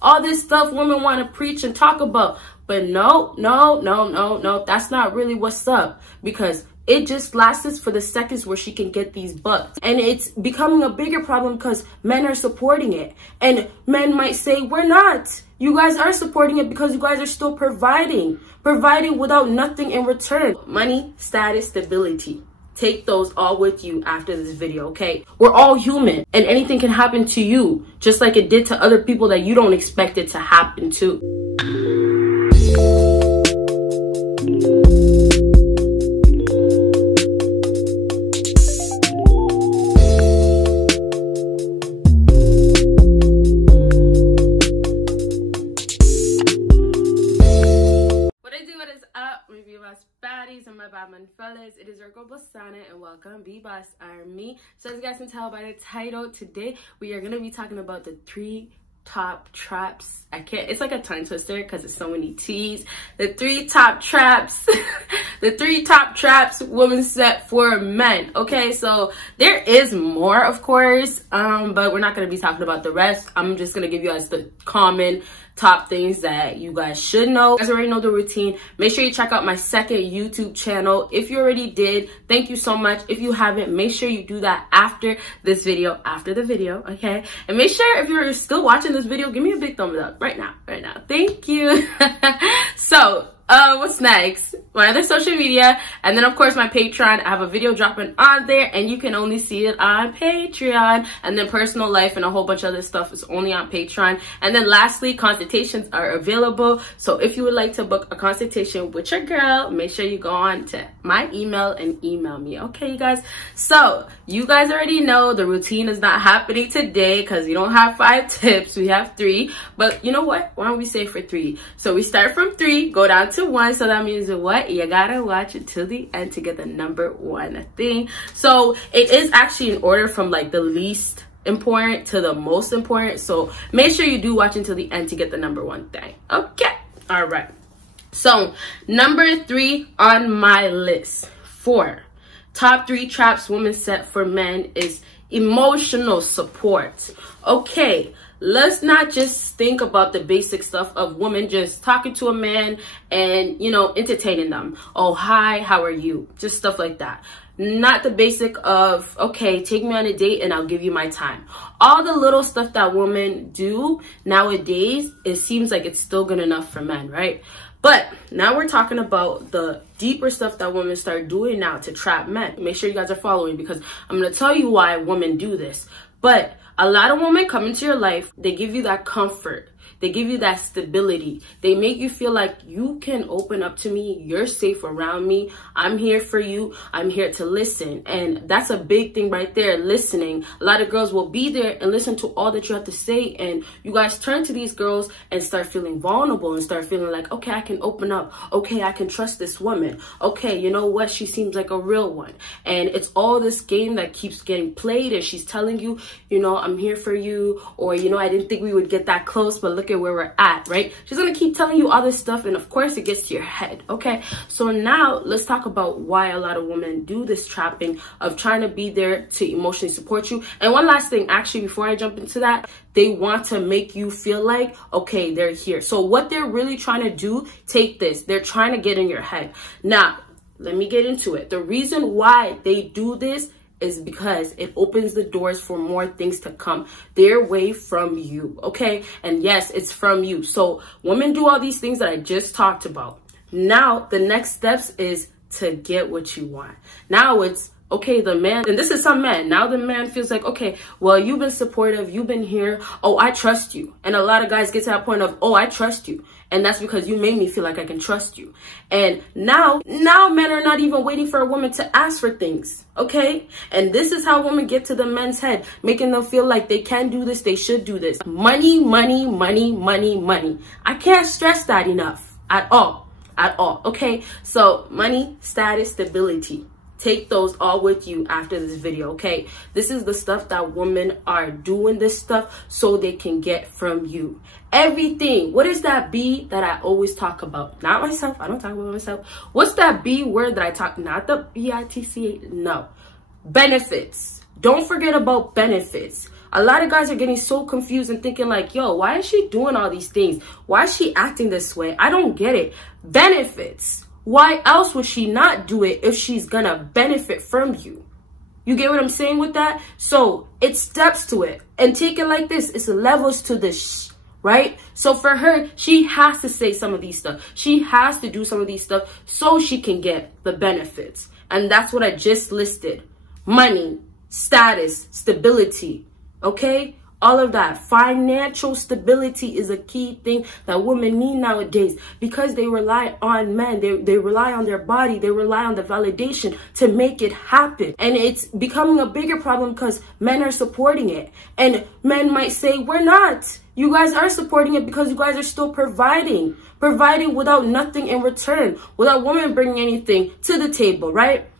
All this stuff women want to preach and talk about. But no, that's not really what's up, because it just lasts for the seconds where she can get these bucks. And it's becoming a bigger problem because men are supporting it. And men might say, we're not. You guys are supporting it because you guys are still providing without nothing in return. Money, status, stability. Take those all with you after this video, okay? We're all human, and anything can happen to you, just like it did to other people that you don't expect it to happen to. Baddies and my bad man fellas, it is your girl Bosana and welcome BBossArmy. So as you guys can tell by the title, today we are going to be talking about the 3 top traps. It's like a tongue twister because it's so many T's. The 3 top traps the 3 top traps women set for men. Okay, so there is more, of course, but we're not going to be talking about the rest. I'm just going to give you guys the common top things that you guys should know. You guys already know the routine. Make sure you check out my second YouTube channel. If you already did, thank you so much. If you haven't, make sure you do that after this video, after the video, okay? And make sure if you're still watching this video, give me a big thumbs up right now. Thank you. So what's next? My other social media, and then of course my Patreon. I have a video dropping on there and you can only see it on Patreon. And then personal life and a whole bunch of other stuff is only on Patreon. And then lastly, consultations are available. So if you would like to book a consultation with your girl, make sure you go on to my email and email me, okay, you guys? So you guys already know the routine is not happening today because we don't have 5 tips, we have 3. But you know what, why don't we say for 3? So we start from 3, go down to 1. So that means what, you gotta watch it till the end to get the number 1 thing. So it is actually in order from like the least important to the most important, so make sure you do watch until the end to get the number 1 thing, okay? All right, so number 3 on my list for top 3 traps women set for men is emotional support. Okay, let's not just think about the basic stuff of women just talking to a man and, you know, entertaining them. Oh, hi, how are you? Just stuff like that. Not the basic of, okay, take me on a date and I'll give you my time. All the little stuff that women do nowadays, it seems like it's still good enough for men, right? But now we're talking about the deeper stuff that women start doing now to trap men. Make sure you guys are following because I'm going to tell you why women do this. But a lot of women come into your life, they give you that comfort. They give you that stability. They make you feel like you can open up to me. You're safe around me. I'm here for you. I'm here to listen. And that's a big thing right there, listening. A lot of girls will be there and listen to all that you have to say. And you guys turn to these girls and start feeling vulnerable and start feeling like, okay, I can open up. Okay, I can trust this woman. Okay, you know what? She seems like a real one. And it's all this game that keeps getting played. And she's telling you, you know, I'm here for you. Or, you know, I didn't think we would get that close, but look at where we're at, right? She's gonna keep telling you all this stuff, and of course it gets to your head, okay? So now let's talk about why a lot of women do this trapping of trying to be there to emotionally support you. And one last thing, actually, before I jump into that, they want to make you feel like, okay, they're here. So what they're really trying to do, take this, they're trying to get in your head. Now, let me get into it. The reason why they do this is because it opens the doors for more things to come their way from you, okay? And yes, it's from you. So women do all these things that I just talked about. Now, the next steps is to get what you want. Now it's, okay, the man, and this is some men, now the man feels like, okay, well, you've been supportive, you've been here, oh, I trust you. And a lot of guys get to that point of, oh, I trust you. And that's because you made me feel like I can trust you. And now men are not even waiting for a woman to ask for things, okay? And this is how women get to the men's head, making them feel like they can do this, they should do this. Money, money, money, money, money. I can't stress that enough at all, okay? So money, status, stability. Take those all with you after this video, okay? This is the stuff that women are doing this stuff so they can get from you. Everything. What is that B that I always talk about? Not myself. I don't talk about myself. What's that B word that I talk? Not the B-I-T-C-A. No. Benefits. Don't forget about benefits. A lot of guys are getting so confused and thinking like, yo, why is she doing all these things? Why is she acting this way? I don't get it. Benefits. Why else would she not do it if she's gonna benefit from you? You get what I'm saying with that? So it's steps to it. And take it like this. It's levels to this, right? So for her, she has to say some of these stuff. She has to do some of these stuff so she can get the benefits. And that's what I just listed. Money, status, stability, okay? All of that. Financial stability is a key thing that women need nowadays because they rely on men. They rely on their body. They rely on the validation to make it happen. And it's becoming a bigger problem because men are supporting it. And men might say, we're not. You guys are supporting it because you guys are still providing. Providing without nothing in return. Without women bringing anything to the table, right?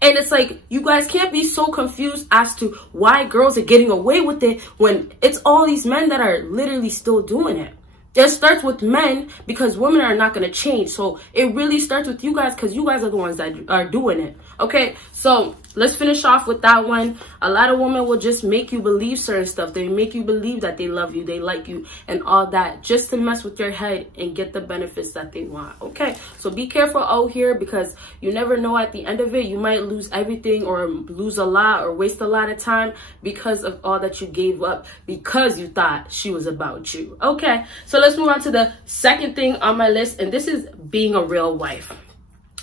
And it's like, you guys can't be so confused as to why girls are getting away with it when it's all these men that are literally still doing it. It starts with men because women are not going to change. So it really starts with you guys because you guys are the ones that are doing it. Okay, so let's finish off with that one. A lot of women will just make you believe certain stuff. They make you believe that they love you, they like you, and all that just to mess with your head and get the benefits that they want. Okay, so be careful out here because you never know at the end of it. You might lose everything or lose a lot or waste a lot of time because of all that you gave up because you thought she was about you. Okay, so let's move on to the second thing on my list, and this is being a real wife.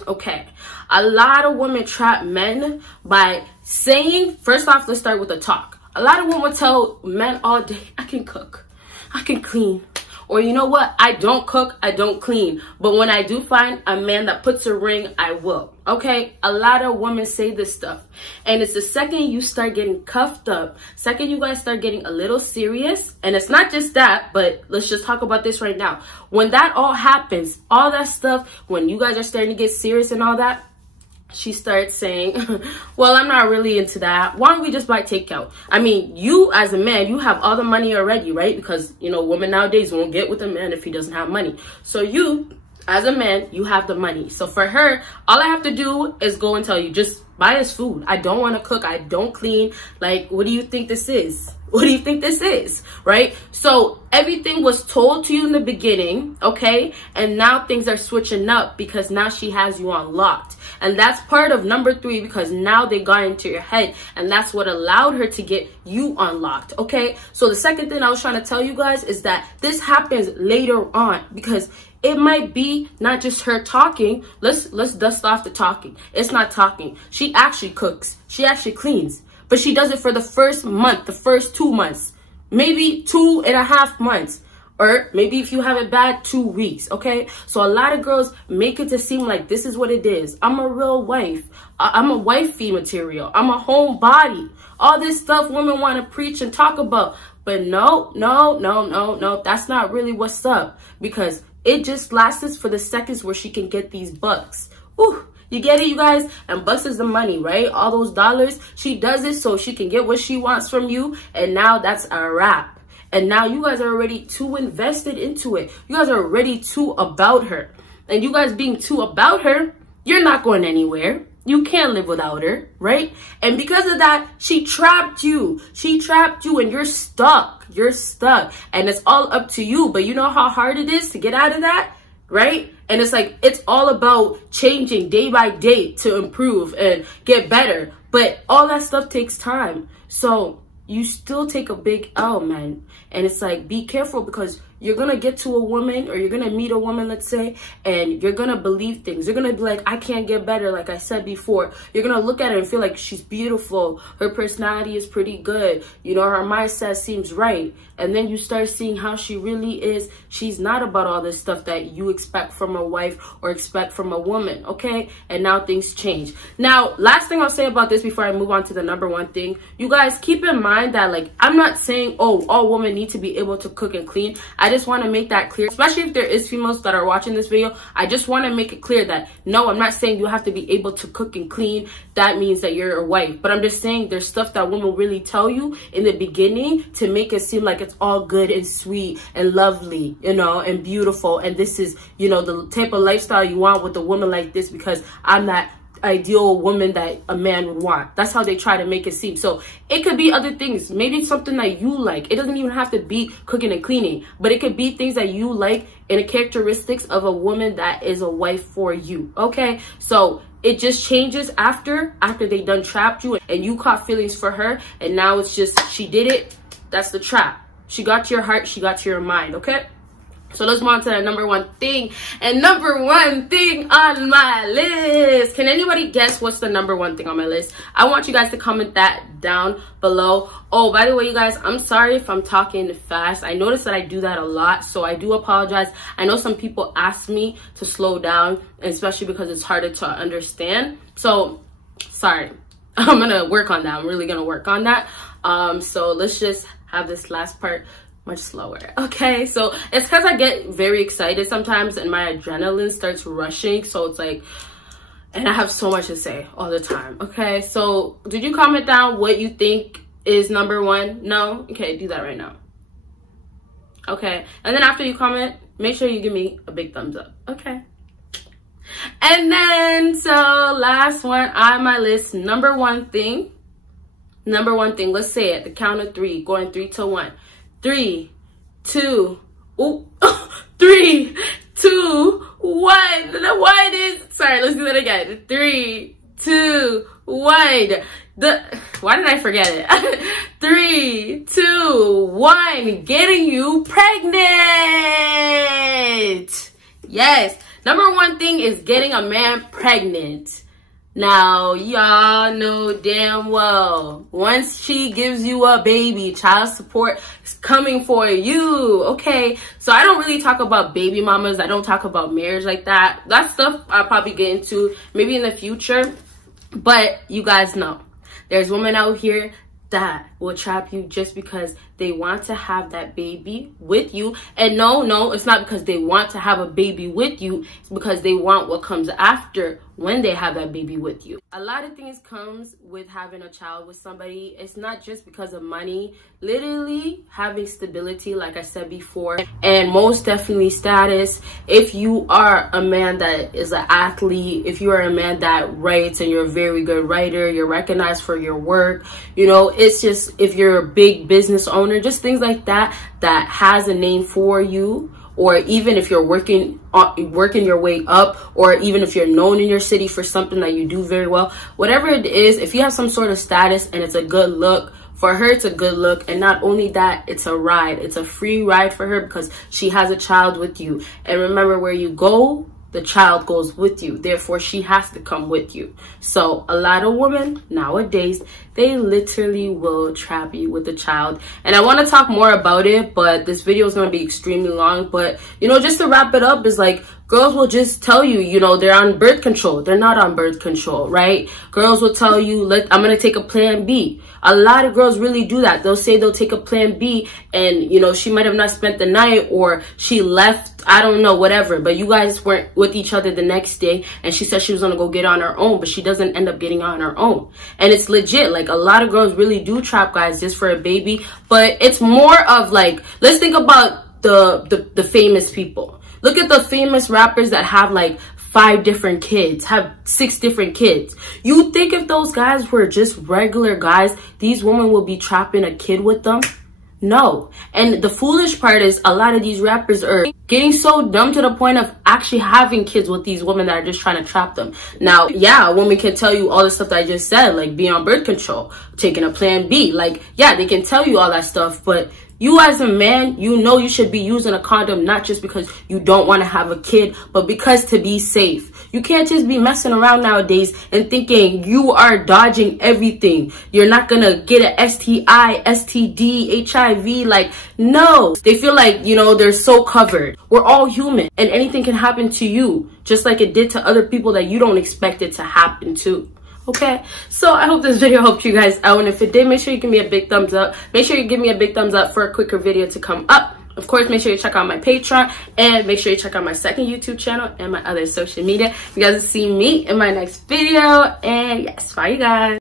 Okay, a lot of women trap men by saying, first off, let's start with the talk. A lot of women will tell men all day, I can cook, I can clean. Or you know what, I don't cook, I don't clean. But when I do find a man that puts a ring, I will. Okay, a lot of women say this stuff. And it's the second you start getting cuffed up, second you guys start getting a little serious. And it's not just that, but let's just talk about this right now. When that all happens, all that stuff, when you guys are starting to get serious and all that, she starts saying, well, I'm not really into that. Why don't we just buy takeout? I mean, you as a man, you have all the money already, right? Because, you know, women nowadays won't get with a man if he doesn't have money. So you, as a man, you have the money. So for her, all I have to do is go and tell you, just buy us food. I don't want to cook. I don't clean. Like, what do you think this is? What do you think this is? Right? So everything was told to you in the beginning, okay? And now things are switching up because now she has you unlocked. And that's part of number 3 because now they got into your head and that's what allowed her to get you unlocked, okay? So the second thing I was trying to tell you guys is that this happens later on because it might be not just her talking. Let's dust off the talking. It's not talking. She actually cooks. She actually cleans. But she does it for the first month, the first 2 months, maybe 2.5 months. Or maybe if you have it bad, 2 weeks, okay? So a lot of girls make it to seem like this is what it is. I'm a real wife. I'm a wifey material. I'm a homebody. All this stuff women want to preach and talk about. But no. That's not really what's up. Because it just lasts for the seconds where she can get these bucks. Ooh. You get it, you guys? And bucks is the money, right? All those dollars. She does it so she can get what she wants from you. And now that's a wrap. And now you guys are already too invested into it. You guys are already too about her. And you guys being too about her, you're not going anywhere. You can't live without her, right? And because of that, she trapped you. She trapped you and you're stuck. You're stuck. And it's all up to you. But you know how hard it is to get out of that, right? And it's like, it's all about changing day by day to improve and get better. But all that stuff takes time. So you still take a big L, man. And it's like, be careful because you're going to get to a woman or you're going to meet a woman, let's say, and you're going to believe things. You're going to be like, I can't get better, like I said before. You're going to look at her and feel like she's beautiful. Her personality is pretty good. You know, her mindset seems right. And then you start seeing how she really is. She's not about all this stuff that you expect from a wife or expect from a woman, okay? And now things change. Now, last thing I'll say about this before I move on to the number 1 thing. You guys keep in mind that, like, I'm not saying, oh, all women need to be able to cook and clean. I just want to make that clear, especially if there is females that are watching this video. I just want to make it clear that, no, I'm not saying you have to be able to cook and clean. That means that you're a wife. But I'm just saying there's stuff that women really tell you in the beginning to make it seem like it's all good and sweet and lovely, you know, and beautiful. And this is, you know, the type of lifestyle you want with a woman like this because I'm not ideal woman that a man would want. That's how they try to make it seem. So it could be other things. Maybe it's something that you like. It doesn't even have to be cooking and cleaning, but it could be things that you like and the characteristics of a woman that is a wife for you. Okay, so it just changes after they done trapped you and you caught feelings for her, and now it's just she did it. That's the trap. She got to your heart, she got to your mind. Okay, so let's move on to the number one thing. And number one thing on my list. Can anybody guess what's the number one thing on my list? I want you guys to comment that down below. Oh, by the way, you guys, I'm sorry if I'm talking fast. I noticed that I do that a lot, so I do apologize. I know some people ask me to slow down, especially because it's harder to understand. So, sorry. I'm gonna work on that. I'm really gonna work on that. So let's just have this last part much slower. Okay, so it's because I get very excited sometimes and my adrenaline starts rushing, so it's like, and I have so much to say all the time. Okay, so did you comment down what you think is number one? No? Okay, do that right now. Okay, and then after you comment, make sure you give me a big thumbs up. Okay, and then so last one on my list, number one thing, let's say it, the count of three, going 3, 2, 1. 3, 2, 3, 2, 1. The one is, sorry, let's do that again. 3, 2, 1. Why did I forget it? 3, 2, 1. Getting you pregnant. Yes. Number one thing is getting a man pregnant. Now, y'all know damn well, once she gives you a baby, child support is coming for you. Okay, so I don't really talk about baby mamas. I don't talk about marriage like that. That stuff I'll probably get into maybe in the future. But you guys know, there's women out here that will trap you just because they want to have that baby with you. And no, it's not because they want to have a baby with you. It's because they want what comes after when they have that baby with you. A lot of things comes with having a child with somebody. It's not just because of money. Literally having stability, like I said before, and most definitely status. If you are a man that is an athlete, if you are a man that writes and you're a very good writer, you're recognized for your work, you know, it's just, if you're a big business owner, just things like that that has a name for you. Or even if you're working your way up, or even if you're known in your city for something that you do very well, whatever it is, if you have some sort of status and it's a good look, for her it's a good look. And not only that, it's a ride. It's a free ride for her because she has a child with you. And remember, where you go, the child goes with you. Therefore, she has to come with you. So a lot of women nowadays, they literally will trap you with a child. And I want to talk more about it, but this video is going to be extremely long. But, you know, just to wrap it up, is like, girls will just tell you, you know, they're on birth control. They're not on birth control, right? Girls will tell you, I'm going to take a plan B. A lot of girls really do that. They'll say they'll take a plan B, and, you know, she might have not spent the night, or she left, I don't know, whatever. But you guys weren't with each other the next day, and she said she was going to go get on her own, but she doesn't end up getting on her own. And it's legit. Like, a lot of girls really do trap guys just for a baby. But it's more of like, let's think about the famous people. Look at the famous rappers that have like 5 different kids, have 6 different kids. You think if those guys were just regular guys, these women will be trapping a kid with them? No. And the foolish part is, a lot of these rappers are getting so dumb to the point of actually having kids with these women that are just trying to trap them. Now, yeah, a woman can tell you all the stuff that I just said, like being on birth control, taking a plan B. Like, yeah, they can tell you all that stuff, but you as a man, you know you should be using a condom, not just because you don't want to have a kid, but because to be safe. You can't just be messing around nowadays and thinking you are dodging everything. You're not going to get an STI, STD, HIV. Like, no. They feel like, you know, they're so covered. We're all human, and anything can happen to you, just like it did to other people that you don't expect it to happen to. Okay, so I hope this video helped you guys out, and if it did, make sure you give me a big thumbs up. Make sure you give me a big thumbs up for a quicker video to come up. Of course, make sure you check out my Patreon, and make sure you check out my second YouTube channel and my other social media. You guys will see me in my next video, and yes, bye you guys.